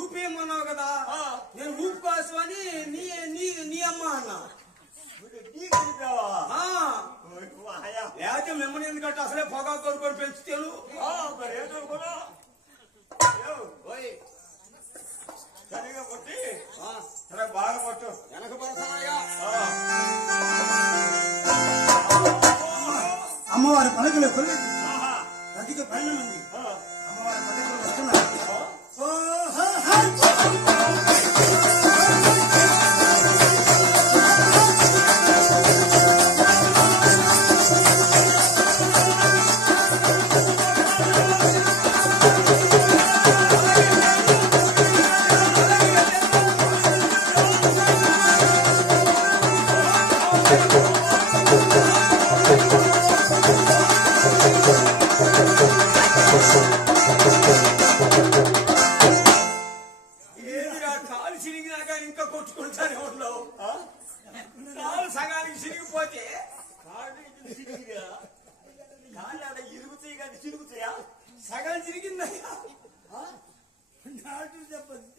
ఊపేమన్నావు కదా, నేను ఊపు కోసమని నీ అమ్మ అన్నా. లేకపోతే మిమ్మల్ని ఎందుకంటే అసలే పొగా కొనుక్కొని పెంచుతాను. సరిగా కొట్టి బాగా పట్టు వెనక పడతానయ్యా. అమ్మవారి పలకలు కొలి అధిక పైన ఉంది. అమ్మవారి పలకలు వస్తున్నారు. కాలు చిరిగినా కానీ ఇంకా కొట్టుకుంటానే ఉండవు. కాలు సగానికి చిరిగిపోతే ఇరుగుతాయి కానీ చిరుగుతాయా? సగం చిరిగిందయ్యా. చెప్పండి.